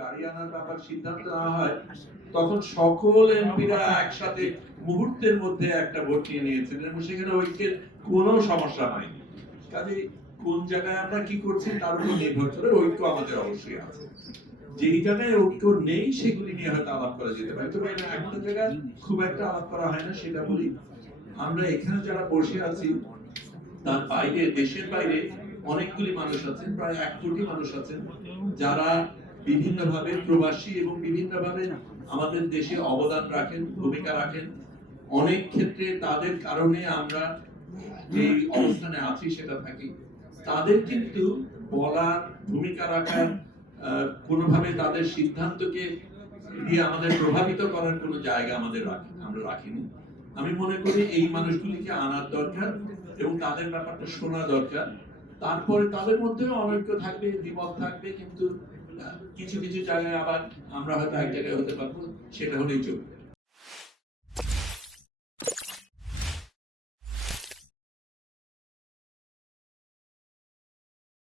গাড়ি আনার ব্যাপার সিদ্ধান্ত নেওয়া হয়, তখন সকল এমপিরা একসাথে মুহূর্তের মধ্যে একটা ভোট নিয়ে নিয়েছিলেন এবং সেখানে ঐক্যের কোনো সমস্যা হয়নি। কাজে কোন জায়গায় আমরা কি করছি তার উপর নির্ভর করে ঐক্য আমাদের অবশ্যই আছে। যেই জায়গায় ঐক্য নেই, সেগুলি নিয়ে হয়তো আলাপ করা যেতে পারে। তবে একটা খুব একটা আলাপ করা হয় না, সেটা বলি, আমরা এখানে যারা বসে আছি, তার বাইরে, দেশের বাইরে অনেকগুলি মানুষ আছেন, প্রায় এক কোটি মানুষ আছেন, যারা বিভিন্নভাবে প্রবাসী এবং বিভিন্নভাবে আমাদের দেশে অবদান রাখেন, ভূমিকা রাখেন। অনেক ক্ষেত্রে তাদের কারণে আমরা যে অবস্থানে আছি সেটা থাকি। তাদের কিন্তু বলার, ভূমিকা রাখার কোনোভাবে তাদের সিদ্ধান্তকে দিয়ে আমাদের প্রভাবিত করার কোনো জায়গা আমাদের রাখি, আমরা রাখিনি। আমি মনে করি এই মানুষগুলিকে আনার দরকার এবং তাদের ব্যাপারটা শোনা দরকার। তারপরে তাদের মধ্যেও অনৈক্য থাকবে, দ্বিমত থাকবে, কিন্তু কিছু কিছু জায়গায় আবার আমরা হয়তো এক জায়গায় হতে পারব সেটা হলেই চলবে